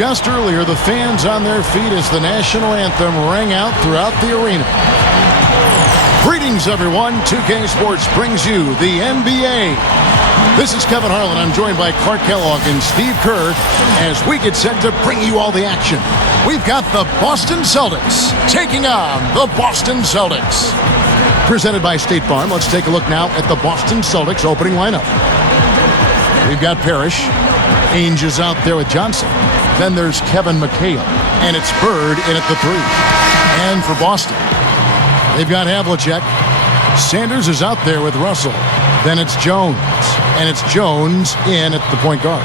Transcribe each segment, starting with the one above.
Just earlier, the fans on their feet as the national anthem rang out throughout the arena. Greetings, everyone. 2K Sports brings you the NBA. This is Kevin Harlan. I'm joined by Clark Kellogg and Steve Kerr as we get set to bring you all the action. We've got the Boston Celtics taking on the Boston Celtics. Presented by State Farm, let's take a look now at the Boston Celtics opening lineup. We've got Parrish. Ainge is out there with Johnson. Then there's Kevin McHale. And it's Bird in at the 3. And for Boston, they've got Havlicek. Sanders is out there with Russell. Then it's Jones. And it's Jones in at the point guard.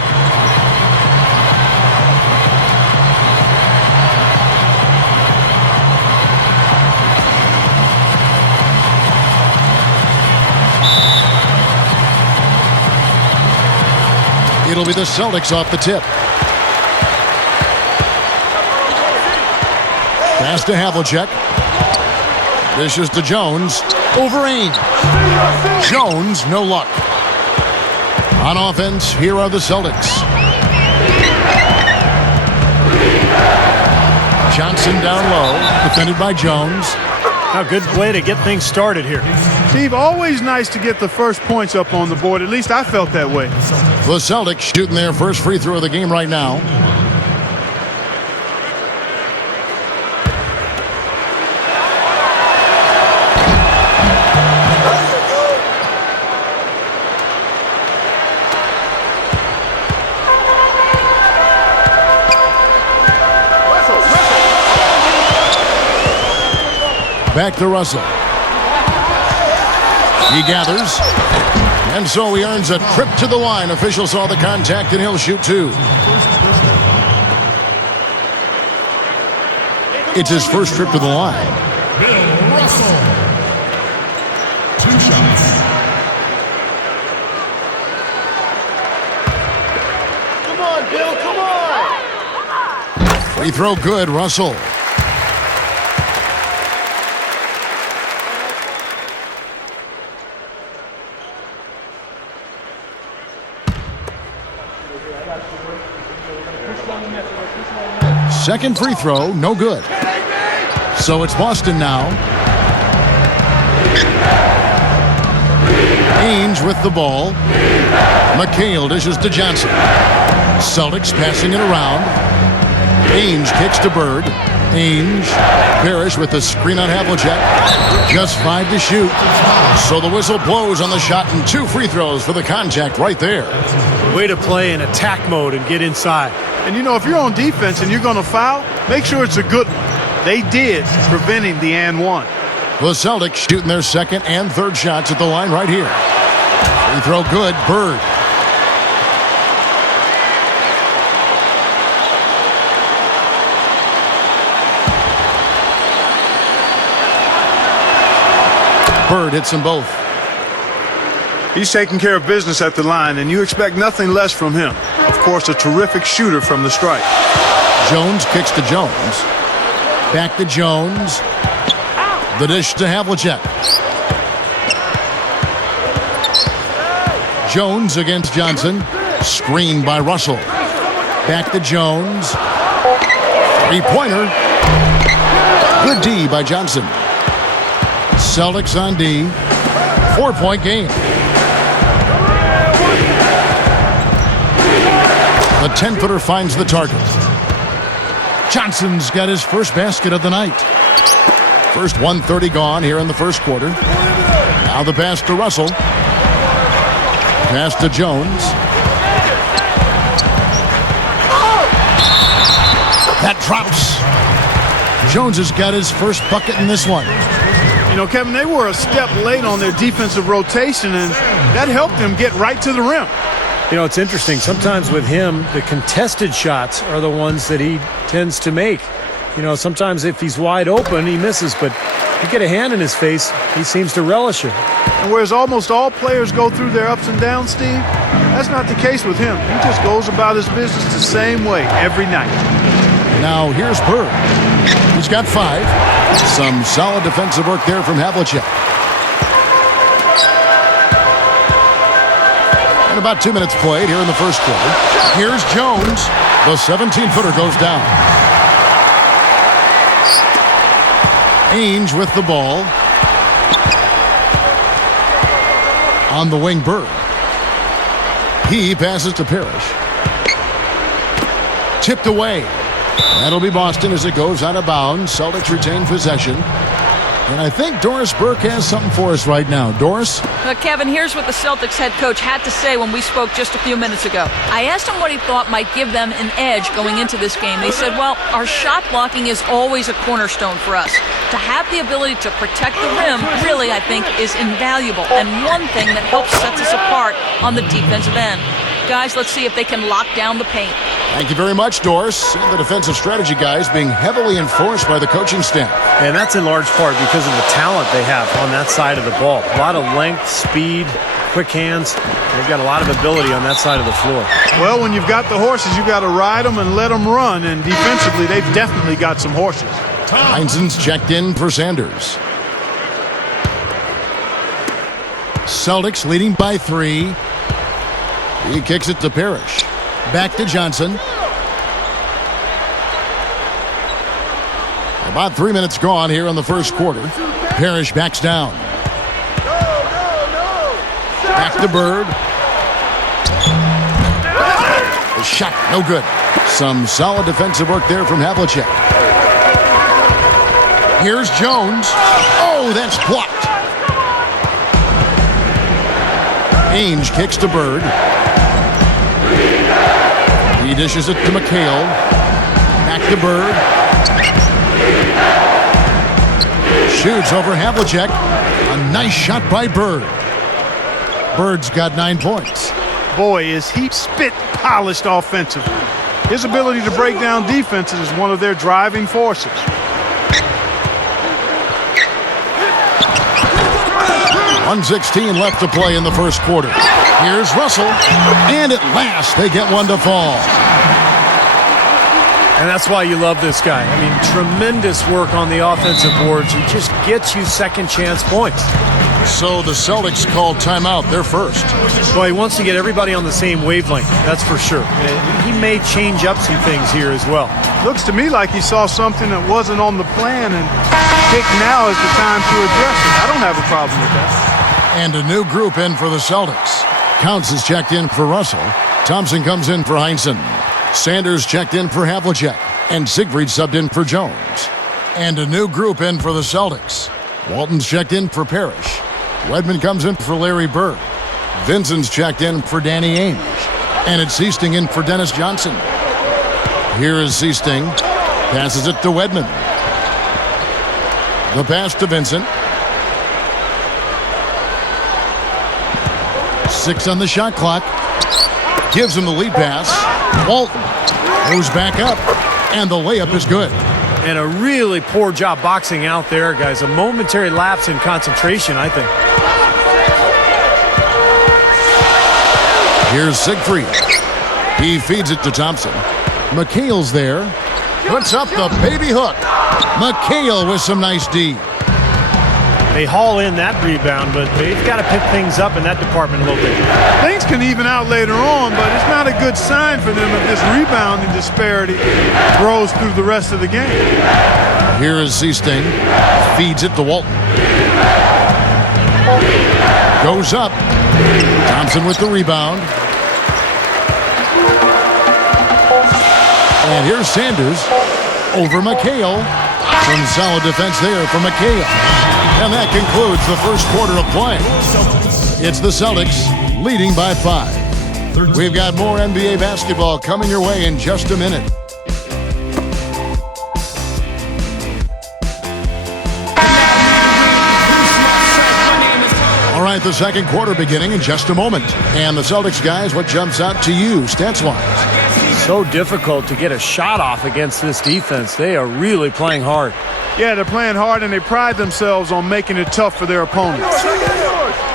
It'll be the Celtics off the tip. Pass to Havlicek. This is to Jones. Over Ainge. Jones, no luck. On offense, here are the Celtics. Johnson down low, defended by Jones. A good play to get things started here. Steve, always nice to get the first points up on the board. At least I felt that way. The Celtics shooting their first free throw of the game right now. Back to Russell. He gathers. And so he earns a trip to the line. Official saw the contact and he'll shoot 2. It's his first trip to the line. Bill Russell. 2 shots. Come on, Bill, come on. Free throw good, Russell. Second free throw, no good. So it's Boston now. Ainge with the ball. McHale dishes to Johnson. Celtics passing it around. Ainge kicks to Bird. Ainge. Parrish with the screen on Havlicek. Just 5 to shoot. So the whistle blows on the shot and 2 free throws for the contact right there. Way to play in attack mode and get inside. And, you know, if you're on defense and you're going to foul, make sure it's a good one. They did, preventing the and one. The Celtics shooting their second and third shots at the line right here. Free throw good, Bird. Bird hits them both. He's taking care of business at the line, and you expect nothing less from him. Of course, a terrific shooter from the stripe. Jones kicks to Jones. Back to Jones. The dish to Havlicek. Jones against Johnson. Screened by Russell. Back to Jones. 3-pointer. Good D by Johnson. Celtics on D. 4-point game. The 10-footer finds the target. Johnson's got his first basket of the night. First 1:30 gone here in the first quarter. Now the pass to Russell. Pass to Jones. That drops. Jones has got his first bucket in this one. You know, Kevin, they were a step late on their defensive rotation, and that helped them get right to the rim. You know, it's interesting. Sometimes with him, the contested shots are the ones that he tends to make. You know, sometimes if he's wide open, he misses, but you get a hand in his face, he seems to relish it. And whereas almost all players go through their ups and downs, Steve, that's not the case with him. He just goes about his business the same way every night. Now here's Bird. He's got 5. Some solid defensive work there from Havlicek. And about 2 minutes played here in the first quarter. Here's Jones. The 17-footer goes down. Ainge with the ball. On the wing, Bird. He passes to Parrish. Tipped away. That'll be Boston as it goes out of bounds. Celtics retain possession. And I think Doris Burke has something for us right now. Doris? Kevin, here's what the Celtics head coach had to say when we spoke just a few minutes ago. I asked him what he thought might give them an edge going into this game. They said, well, our shot blocking is always a cornerstone for us. To have the ability to protect the rim really, I think, is invaluable and one thing that helps set us apart on the defensive end. Guys, let's see if they can lock down the paint. Thank you very much, Doris. And the defensive strategy guys being heavily enforced by the coaching staff. And that's in large part because of the talent they have on that side of the ball. A lot of length, speed, quick hands. They've got a lot of ability on that side of the floor. Well, when you've got the horses, you've got to ride them and let them run. And defensively, they've definitely got some horses. Heinzen's checked in for Sanders. Celtics leading by 3. He kicks it to Parrish. Back to Johnson. About 3 minutes gone here in the first quarter. Parrish backs down. Back to Bird. The shot, no good. Some solid defensive work there from Havlicek. Here's Jones. Oh, that's blocked. Ainge kicks to Bird. He dishes it to McHale. Back to Bird. Shoots over Havlicek. A nice shot by Bird. Bird's got 9 points. Boy, is he spit polished offensively. His ability to break down defenses is one of their driving forces. .116 left to play in the first quarter. Here's Russell, and at last they get one to fall. And that's why you love this guy. I mean, tremendous work on the offensive boards. He just gets you second chance points. So the Celtics called timeout. They're first. Well, he wants to get everybody on the same wavelength, that's for sure. He may change up some things here as well. Looks to me like he saw something that wasn't on the plan, and pick now is the time to address it. I don't have a problem with that. And a new group in for the Celtics. Counts is checked in for Russell. Thompson comes in for Heinzen. Sanders checked in for Havlicek. And Siegfried subbed in for Jones. And a new group in for the Celtics. Walton's checked in for Parrish. Wedman comes in for Larry Bird. Vincent's checked in for Danny Ainge. And it's Seasting in for Dennis Johnson. Here is Seasting. Passes it to Wedman. The pass to Vincent. 6 on the shot clock. Gives him the lead pass. Walton goes back up, and the layup is good. And a really poor job boxing out there, guys. A momentary lapse in concentration, I think. Here's Siegfried. He feeds it to Thompson. McHale's there. Puts up the baby hook. McHale with some nice D. They haul in that rebound, but they've got to pick things up in that department a little bit. Things can even out later on, but it's not a good sign for them if this rebounding disparity grows through the rest of the game. Here is Seasting. Feeds it to Walton. Goes up. Thompson with the rebound. And here's Sanders over McHale. Some solid defense there for McHale. And that concludes the first quarter of play. It's the Celtics leading by 5. We've got more NBA basketball coming your way in just a minute. All right, the second quarter beginning in just a moment. And the Celtics guys, what jumps out to you stats-wise? So difficult to get a shot off against this defense. They are really playing hard. Yeah, they're playing hard, and they pride themselves on making it tough for their opponents.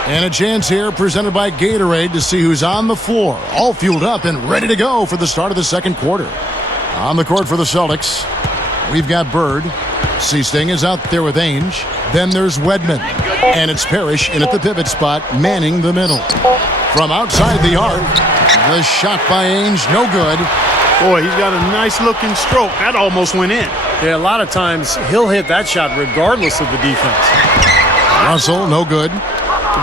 And a chance here presented by Gatorade to see who's on the floor, all fueled up and ready to go for the start of the second quarter. On the court for the Celtics, we've got Bird. Seasting is out there with Ainge. Then there's Wedman. And it's Parrish in at the pivot spot, manning the middle. From outside the arc, the shot by Ainge, no good. Boy, he's got a nice-looking stroke. That almost went in. Yeah, a lot of times he'll hit that shot regardless of the defense. Russell, no good.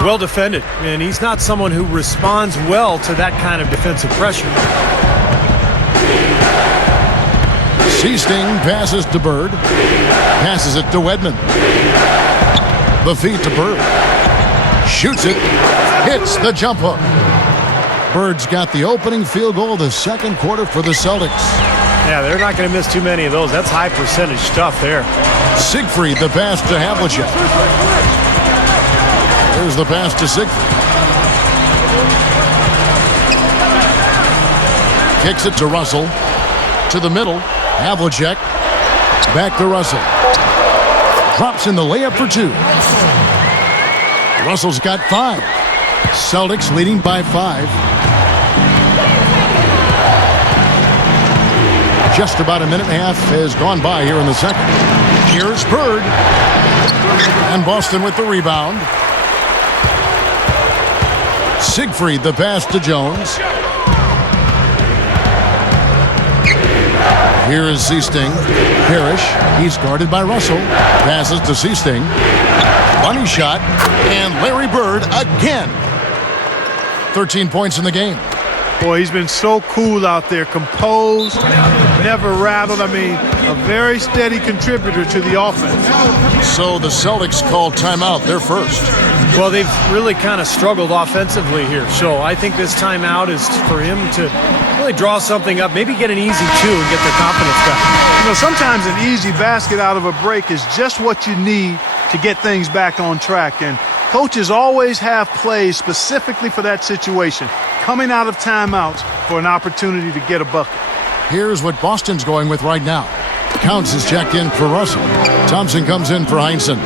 Well defended, and he's not someone who responds well to that kind of defensive pressure. Seasting passes to Bird. Passes it to Wedman. The feed to Bird. Shoots it. Hits the jump hook. Bird's got the opening field goal of the second quarter for the Celtics. Yeah, they're not going to miss too many of those. That's high percentage stuff there. Siegfried, the pass to Havlicek. Here's the pass to Siegfried. Kicks it to Russell. To the middle. Havlicek. Back to Russell. Drops in the layup for two. Russell's got 5. Celtics leading by 5. Just about a minute and a half has gone by here in the second. Here's Bird. And Boston with the rebound. Siegfried, the pass to Jones. Here is Seasting. Parrish. He's guarded by Russell. Passes to Seasting. Bunny shot. And Larry Bird again. 13 points in the game. Boy, he's been so cool out there. Composed. Never rattled. I mean, a very steady contributor to the offense. So the Celtics called timeout. They're first. Well, they've really kind of struggled offensively here. So I think this timeout is for him to really draw something up, maybe get an easy 2 and get their confidence back. You know, sometimes an easy basket out of a break is just what you need to get things back on track. And coaches always have plays specifically for that situation, coming out of timeouts for an opportunity to get a bucket. Here's what Boston's going with right now. Counts is checked in for Russell. Thompson comes in for Heinsohn.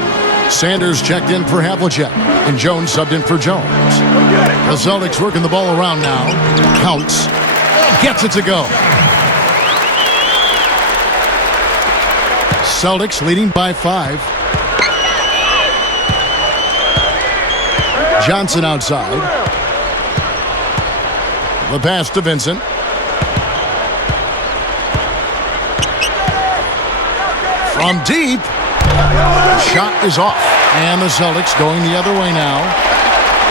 Sanders checked in for Havlicek. And Jones subbed in for Jones. The Celtics working the ball around now. Counts. Gets it to go. Celtics leading by 5. Johnson outside. The pass to Vincent. From deep. Shot is off. And the Celtics going the other way now.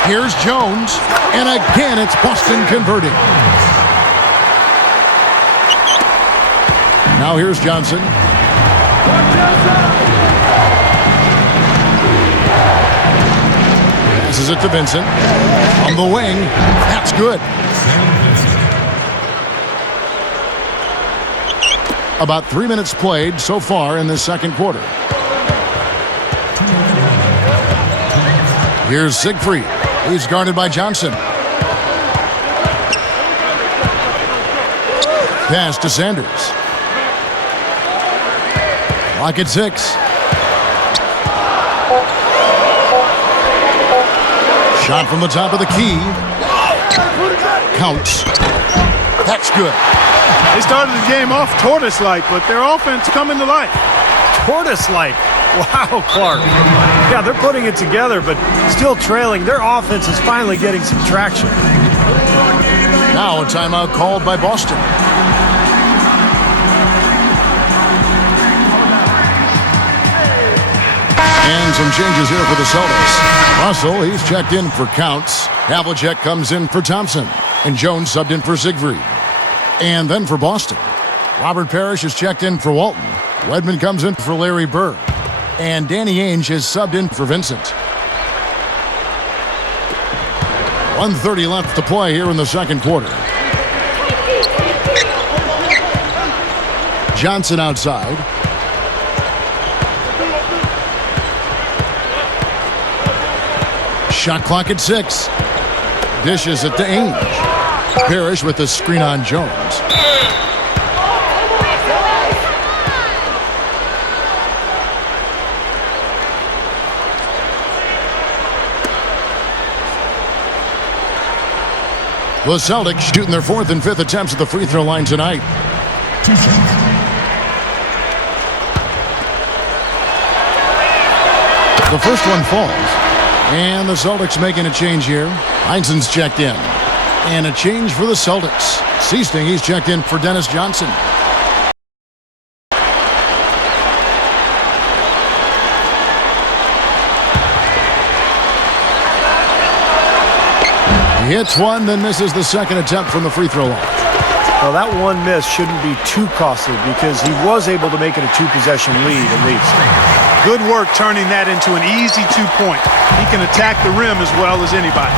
Here's Jones. And again, it's Boston converting. Now here's Johnson. Passes it to Vincent. On the wing. That's good. About 3 minutes played so far in the second quarter. Here's Siegfried. He's guarded by Johnson. Pass to Sanders. Clock at 6. Shot from the top of the key. Counts. That's good. They started the game off tortoise-like, but their offense coming to life. Tortoise-like. Wow, Clark. Yeah, they're putting it together, but still trailing. Their offense is finally getting some traction. Now a timeout called by Boston. And some changes here for the Celtics. Russell, he's checked in for Counts. Havlicek comes in for Thompson. And Jones subbed in for Siegfried. And then for Boston, Robert Parrish is checked in for Walton. Wedman comes in for Larry Bird. And Danny Ainge is subbed in for Vincent. 1:30 left to play here in the second quarter. Johnson outside. Shot clock at 6. Dishes it to Ainge. Parrish with the screen on Jones. The Celtics shooting their 4th and 5th attempts at the free throw line tonight. 2 shots. The first one falls. And the Celtics making a change here. Heinzen's checked in. And a change for the Celtics. Seasting, he's checked in for Dennis Johnson. He hits one, then misses the second attempt from the free throw line. Well, that one miss shouldn't be too costly because he was able to make it a 2-possession lead at least. Good work turning that into an easy 2-point. He can attack the rim as well as anybody.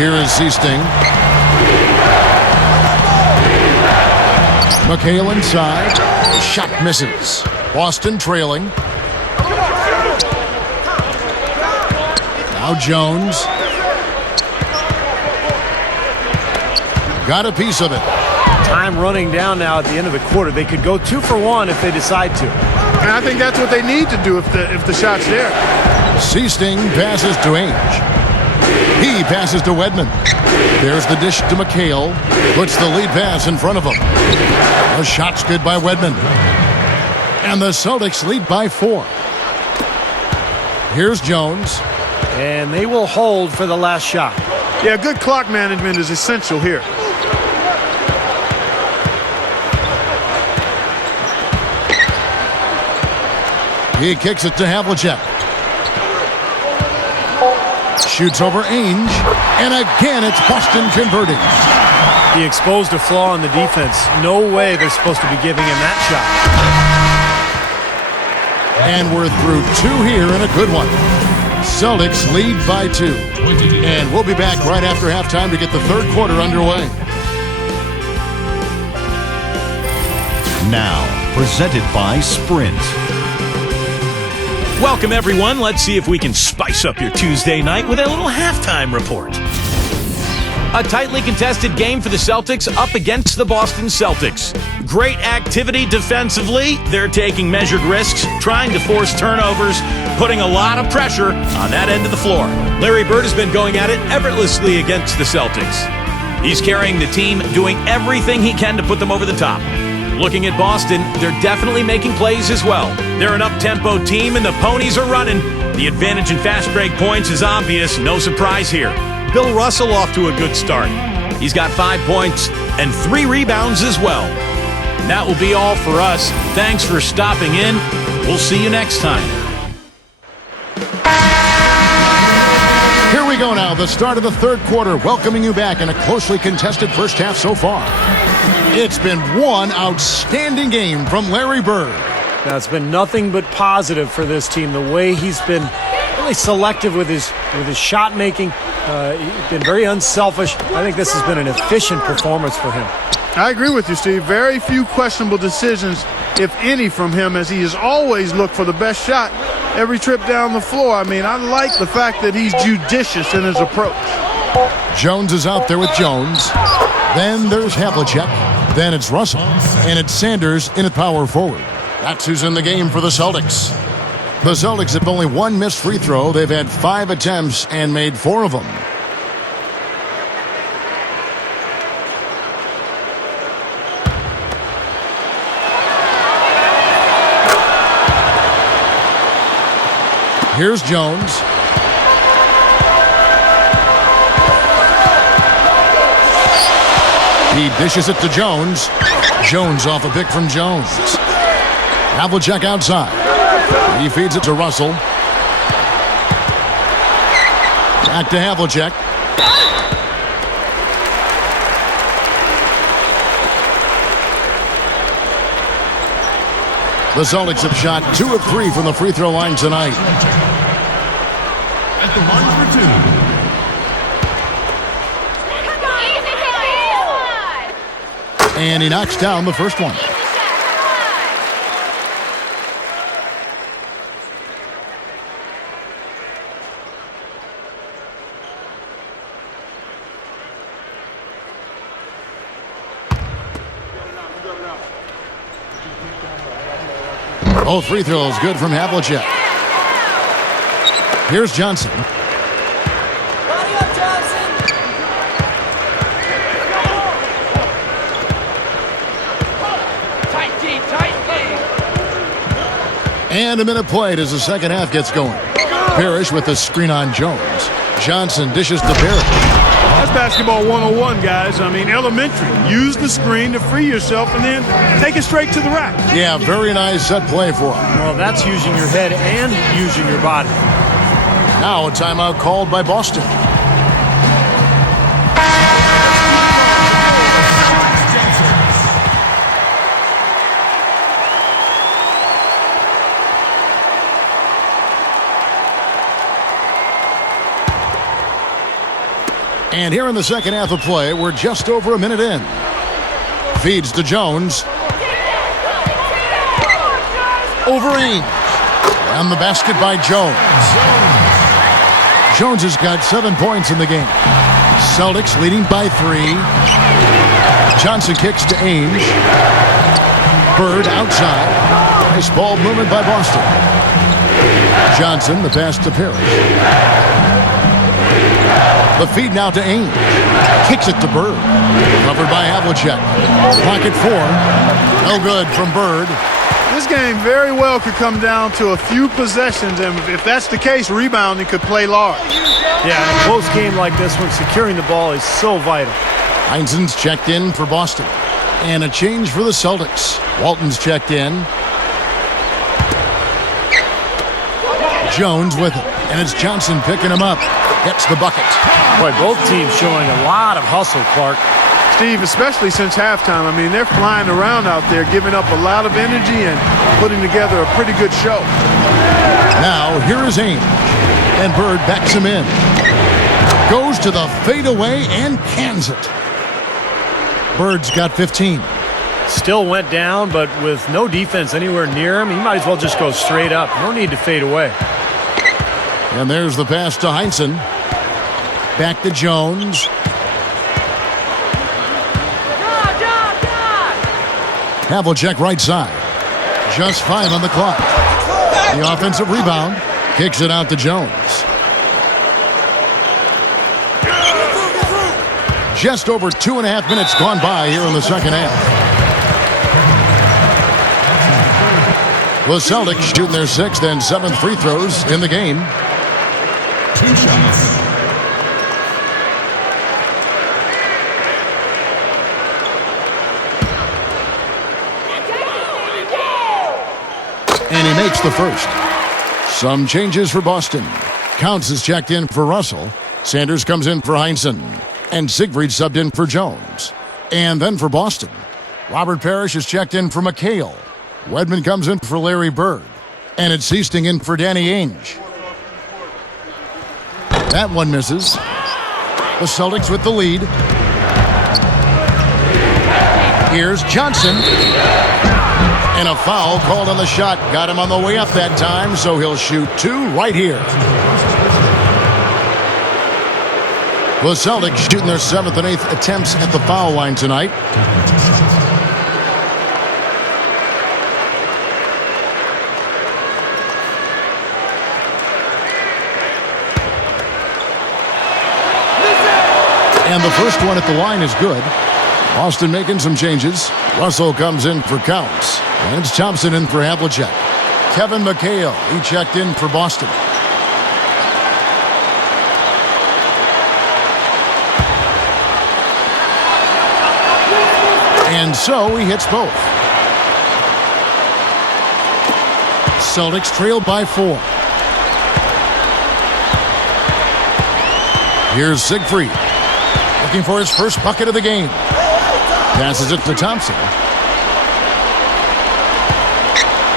Here is Seasting. McHale inside. Shot misses. Boston trailing. Now Jones. Got a piece of it. Time running down now at the end of the quarter. They could go 2 for 1 if they decide to. And I think that's what they need to do if the shot's there. Seasting passes to Ainge. He passes to Wedman. There's the dish to McHale. Puts the lead pass in front of him. The shot's good by Wedman. And the Celtics lead by 4. Here's Jones. And they will hold for the last shot. Yeah, good clock management is essential here. He kicks it to Havlicek. Shoots over Ainge. And again, it's Boston converting. He exposed a flaw in the defense. No way they're supposed to be giving him that shot. And we're through 2 here and a good one. Celtics lead by 2. And we'll be back right after halftime to get the third quarter underway. Now, presented by Sprint. Welcome, everyone. Let's see if we can spice up your Tuesday night with a little halftime report. A tightly contested game for the Celtics up against the Boston Celtics. Great activity defensively. They're taking measured risks, trying to force turnovers, putting a lot of pressure on that end of the floor. Larry Bird has been going at it effortlessly against the Celtics. He's carrying the team, doing everything he can to put them over the top. Looking at Boston, they're definitely making plays as well. They're an up-tempo team, and the ponies are running. The advantage in fast break points is obvious. No surprise here. Bill Russell off to a good start. He's got 5 points and 3 rebounds as well. And that will be all for us. Thanks for stopping in. We'll see you next time. Here we go now, the start of the third quarter, welcoming you back in a closely contested first half so far. It's been one outstanding game from Larry Bird. Now, it's been nothing but positive for this team. The way he's been really selective with his shot making, he's been very unselfish. I think this has been an efficient performance for him. I agree with you, Steve. Very few questionable decisions, if any, from him, as he has always looked for the best shot every trip down the floor. I mean, I like the fact that he's judicious in his approach. Jones is out there with Jones. Then there's Havlicek. Then it's Russell. And it's Sanders in at power forward. That's who's in the game for the Celtics. The Celtics have only 1 missed free throw. They've had 5 attempts and made 4 of them. Here's Jones. He dishes it to Jones. Jones off a pick from Jones. Havlicek outside. He feeds it to Russell. Back to Havlicek. The Celtics have shot 2 of 3 from the free throw line tonight. At the line for 2. And he knocks down the first one. Both free throws good from Havlicek. Here's Johnson. And a minute played as the second half gets going. Parrish with the screen on Jones. Johnson dishes to Parrish. That's basketball 101, guys. I mean, elementary. Use the screen to free yourself and then take it straight to the rack. Yeah, very nice set play for him. Well, that's using your head and using your body. Now a timeout called by Boston. And here in the second half of play, we're just over a minute in. Feeds to Jones. Over Ainge. And the basket by Jones. Jones has got 7 points in the game. Celtics leading by 3. Johnson kicks to Ainge. Bird outside. Nice ball movement by Boston. Johnson, the pass to Parrish. The feed now to Ainge. Kicks it to Bird. Covered by Havlicek. Pocket 4. No good from Bird. This game very well could come down to a few possessions, and if that's the case, rebounding could play large. Yeah, in a close game like this one, securing the ball is so vital. Heinzen's checked in for Boston. And a change for the Celtics. Walton's checked in. Jones with it. And it's Johnson picking him up. Gets the bucket. Boy, both teams showing a lot of hustle, Clark. Steve, especially since halftime, I mean, they're flying around out there, giving up a lot of energy and putting together a pretty good show. Now, here is Ainge. And Bird backs him in. Goes to the fadeaway and cans it. Bird's got 15. Still went down, but with no defense anywhere near him, he might as well just go straight up. No need to fade away. And there's the pass to Heinzen. Back to Jones. Havlicek right side. Just 5 on the clock. The offensive rebound. Kicks it out to Jones. Just over 2.5 minutes gone by here in the second half. The Celtics shooting their 6th and 7th free throws in the game. 2 shots. And he makes the first. Some changes for Boston. Counts is checked in for Russell. Sanders comes in for Heinzen. And Siegfried subbed in for Jones. And then for Boston, Robert Parrish is checked in for McHale. Wedman comes in for Larry Bird. And it's Seasting in for Danny Ainge. That one misses. The Celtics with the lead. Here's Johnson. And a foul called on the shot. Got him on the way up that time, so he'll shoot 2 right here. The Celtics shooting their 7th and 8th attempts at the foul line tonight. And the first one at the line is good. Boston making some changes. Russell comes in for Counts. And it's Thompson in for Havlicek. Kevin McHale, he checked in for Boston. And so he hits both. Celtics trailed by 4. Here's Siegfried. Looking for his first bucket of the game. Passes it to Thompson.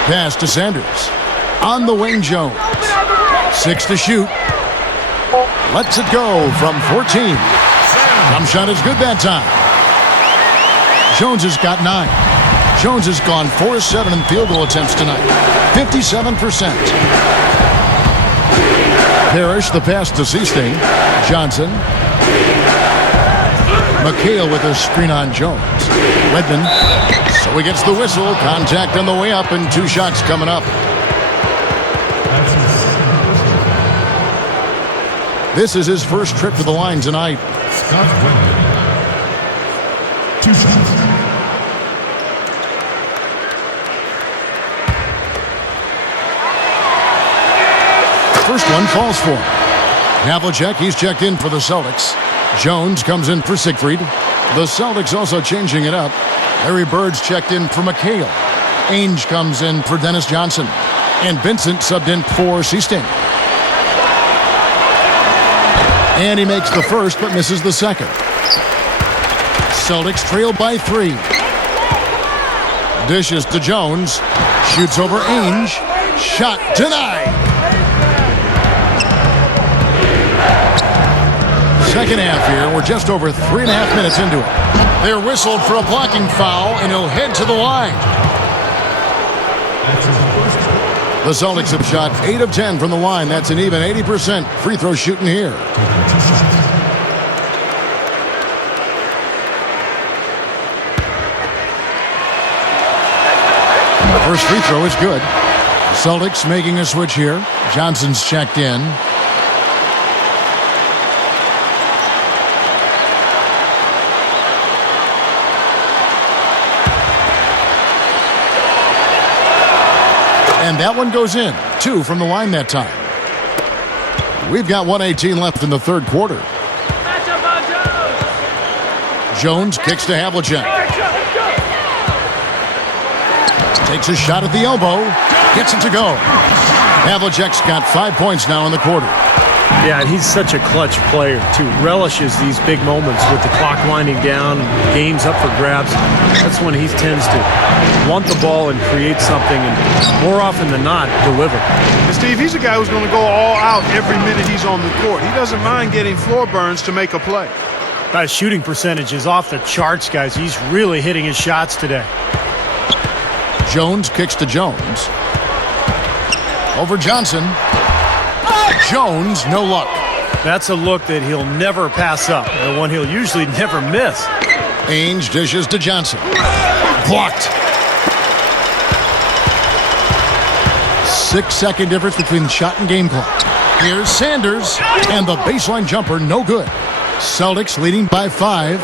Pass to Sanders. On the wing, Jones. 6 to shoot. Lets it go from 14. Jump shot is good that time. Jones has got 9. Jones has gone 4-7 in field goal attempts tonight. 57%. Parrish, the pass to Seasting. Johnson. McHale with a screen on Jones. Wedman. So he gets the whistle. Contact on the way up and 2 shots coming up. This is his first trip to the line tonight. Scott Wedman. 2 shots. First one falls for him. Havlicek, he's checked in for the Celtics. Jones comes in for Siegfried. The Celtics also changing it up. Larry Bird's checked in for McHale. Ainge comes in for Dennis Johnson. And Vincent subbed in for Seasting. And he makes the first but misses the second. Celtics trail by 3. Dishes to Jones. Shoots over Ainge. Shot denied. Second half here. We're just over 3.5 minutes into it. They're whistled for a blocking foul, and he'll head to the line. The Celtics have shot 8 of 10 from the line. That's an even 80% free throw shooting here. First free throw is good. Celtics making a switch here. Johnson's checked in. And that one goes in. 2 from the line that time. We've got 1:18 left in the third quarter. Jones kicks to Havlicek. Takes a shot at the elbow. Gets it to go. Havlicek's got 5 points now in the quarter. Yeah, and he's such a clutch player, too. Relishes these big moments with the clock winding down, games up for grabs. That's when he tends to want the ball and create something, and more often than not, deliver. And Steve, he's a guy who's going to go all out every minute he's on the court. He doesn't mind getting floor burns to make a play. That shooting percentage is off the charts, guys. He's really hitting his shots today. Jones kicks to Jones. Over Johnson. Jones, no luck. That's a look that he'll never pass up, the one he'll usually never miss. Ainge dishes to Johnson. Blocked. 6-second difference between shot and game clock. Here's Sanders, and the baseline jumper, no good. Celtics leading by 5.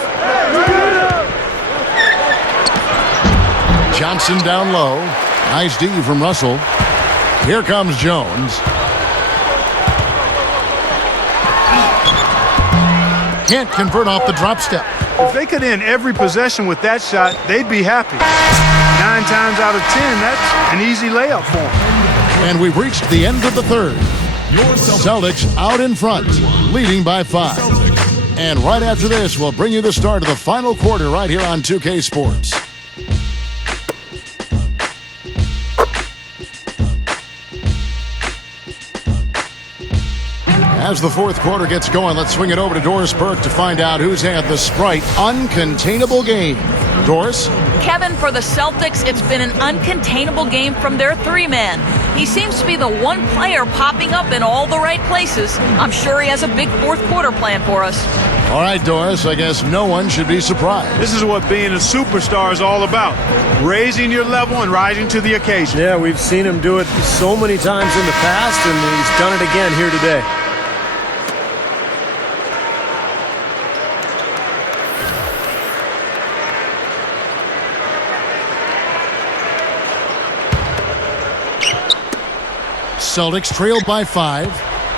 Johnson down low. Nice D from Russell. Here comes Jones. Can't convert off the drop step. If they could end every possession with that shot, they'd be happy. 9 times out of 10, that's an easy layup for them. And we've reached the end of the third. Celtics out in front, leading by 5. And right after this, we'll bring you the start of the final quarter right here on 2K Sports. As the fourth quarter gets going, let's swing it over to Doris Burke to find out who's had the Sprite uncontainable game. Doris? Kevin, for the Celtics, it's been an uncontainable game from their 3-man. He seems to be the one player popping up in all the right places. I'm sure he has a big fourth quarter plan for us. All right, Doris, I guess no one should be surprised. This is what being a superstar is all about. Raising your level and rising to the occasion. Yeah, we've seen him do it so many times in the past, and he's done it again here today. Celtics trailed by 5,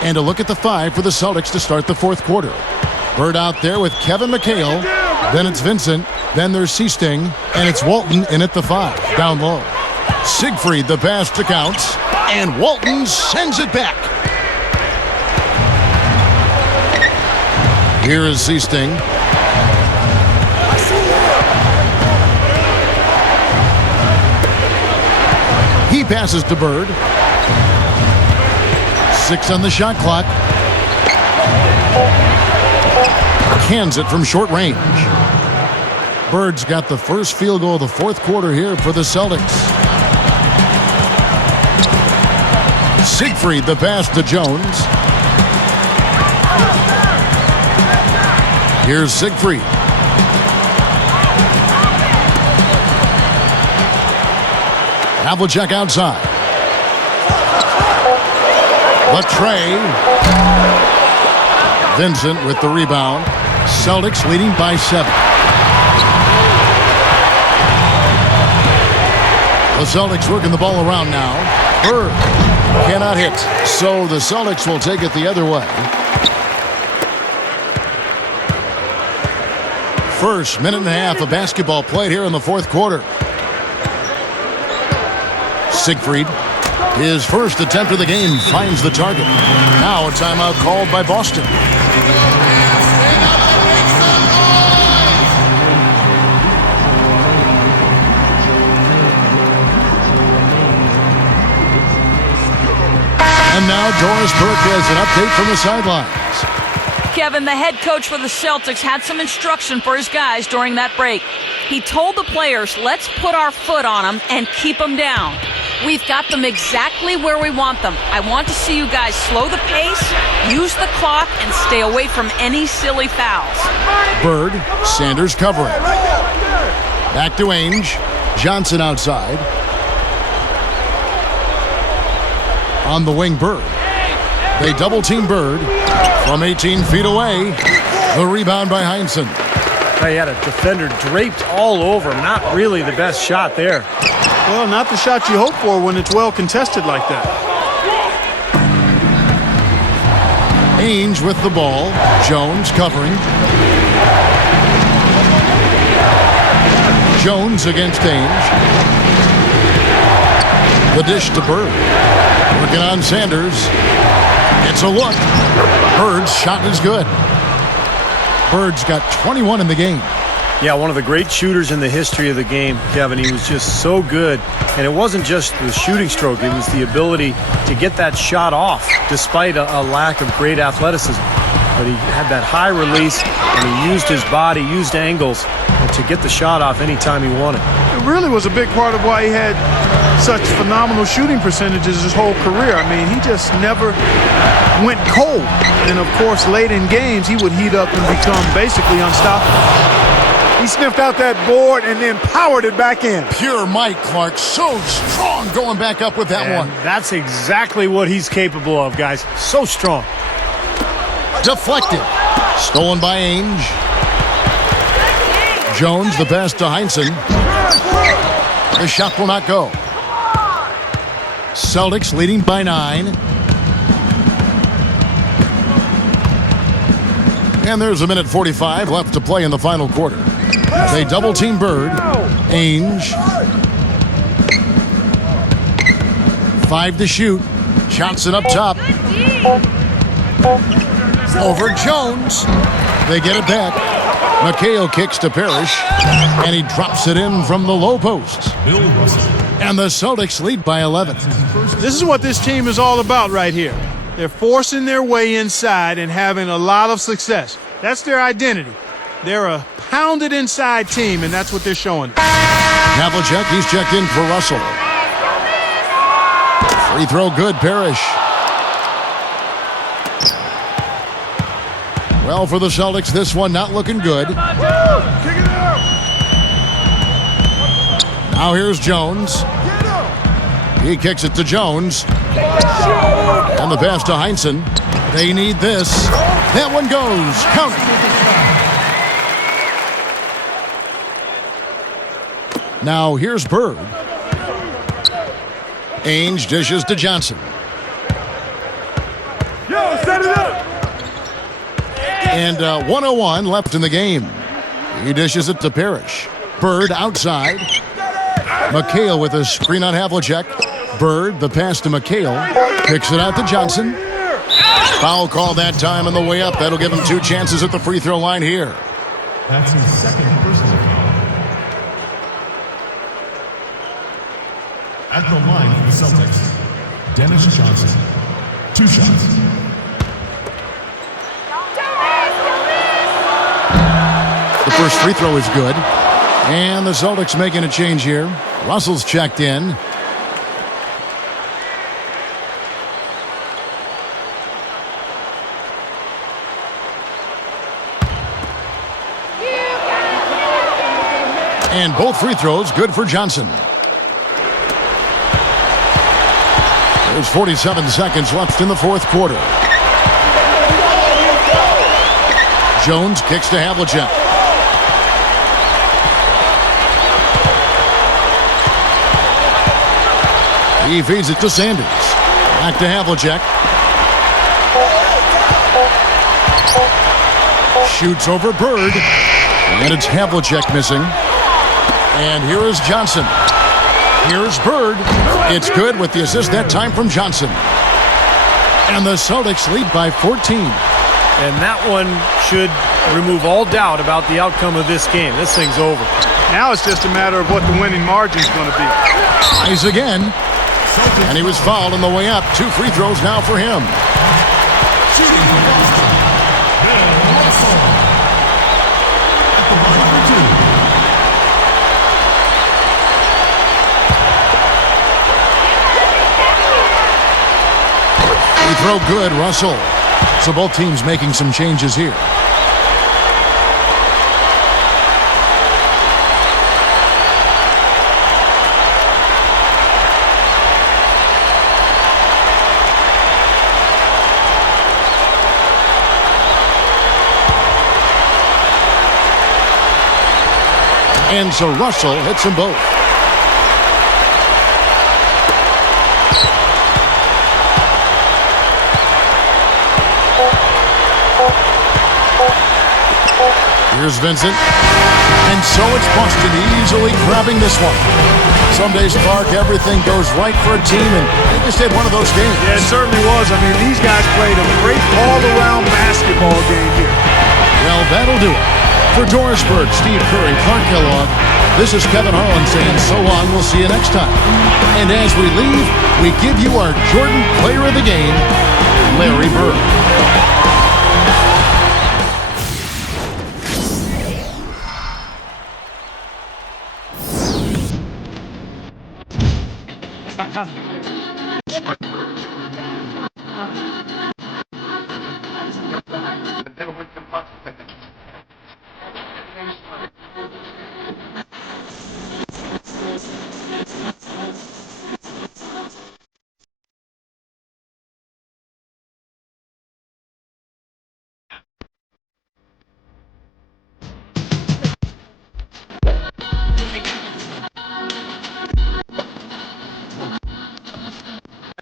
and a look at the 5 for the Celtics to start the fourth quarter. Bird out there with Kevin McHale, then it's Vincent, then there's Seasting, and it's Walton in at the 5, down low. Siegfried the pass to Counts, and Walton sends it back. Here is Seasting. He passes to Bird. 6 on the shot clock. Cans it from short range. Bird's got the first field goal of the fourth quarter here for the Celtics. Siegfried the pass to Jones. Here's Siegfried. Havlicek outside. The tray. Vincent with the rebound. Celtics leading by 7. The Celtics working the ball around now. Bird cannot hit. So the Celtics will take it the other way. First minute and a half of basketball played here in the fourth quarter. Siegfried, his first attempt of the game, finds the target. Now a timeout called by Boston. And now Doris Burke has an update from the sidelines. Kevin, the head coach for the Celtics, had some instruction for his guys during that break. He told the players, let's put our foot on them and keep them down. We've got them exactly where we want them. I want to see you guys slow the pace, use the clock, and stay away from any silly fouls. Bird, Sanders covering. Back to Ainge. Johnson outside. On the wing, Bird. They double-team Bird from 18 feet away. The rebound by Heinsohn. He had a defender draped all over him. Not really the best shot there. Well, not the shot you hope for when it's well contested like that. Ainge with the ball. Jones covering. Jones against Ainge. The dish to Bird. Working on Sanders. It's a look. Bird's shot is good. Bird's got 21 in the game. Yeah, one of the great shooters in the history of the game, Kevin. He was just so good. And it wasn't just the shooting stroke. It was the ability to get that shot off despite a lack of great athleticism. But he had that high release, and he used his body, used angles to get the shot off anytime he wanted. It really was a big part of why he had such phenomenal shooting percentages his whole career. I mean, he just never went cold. And, of course, late in games, he would heat up and become basically unstoppable. He sniffed out that board and then powered it back in. Pure Mike Clark, so strong going back up with that one. That's exactly what he's capable of, guys. So strong. Deflected. Stolen by Ainge. Jones, the pass to Heinsohn. The shot will not go. Celtics leading by 9. And there's a minute 45 left to play in the final quarter. They double-team Bird. Ainge. 5 to shoot. Johnson up top. Over Jones. They get it back. McHale kicks to Parrish. And he drops it in from the low post. And the Celtics lead by 11. This is what this team is all about right here. They're forcing their way inside and having a lot of success. That's their identity. They're a pounded inside team, and that's what they're showing. Havlicek, he's checked in for Russell. Free throw good, Parrish. Well, for the Celtics, this one not looking good. Now here's Jones. He kicks it to Jones. And the pass to Heinsohn. They need this. That one goes. Count it. Now here's Bird. Ainge dishes to Johnson. Set it up. And 1:01 left in the game. He dishes it to Parrish. Bird outside. McHale with a screen on Havlicek. Bird, the pass to McHale. Kicks it out to Johnson. Foul call that time on the way up. That'll give him 2 chances at the free throw line here. That's his second personal foul. At the line for the Celtics, Dennis Johnson. 2 shots. The first free throw is good. And the Celtics making a change here. Russell's checked in. And both free throws good for Johnson. There's 47 seconds left in the fourth quarter. Jones kicks to Havlicek. He feeds it to Sanders. Back to Havlicek. Shoots over Bird. And it's Havlicek missing. And here is Johnson. Here's Bird. It's good with the assist that time from Johnson. And the Celtics lead by 14. And that one should remove all doubt about the outcome of this game. This thing's over. Now it's just a matter of what the winning margin is going to be. Tries again. And he was fouled on the way up. 2 free throws now for him. Free throw good, Russell. So both teams making some changes here. And so Russell hits them both. Here's Vincent. And so it's Boston easily grabbing this one. Some days, Clark, everything goes right for a team, and they just had one of those games. Yeah, it certainly was. I mean, these guys played a great all-around basketball game here. Well, that'll do it. For Doris Bird, Steve Curry, Clark Kellogg, this is Kevin Harlan saying so long. We'll see you next time. And as we leave, we give you our Jordan Player of the Game, Larry Bird.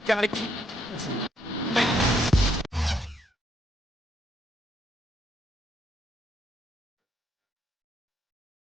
Gotta keep.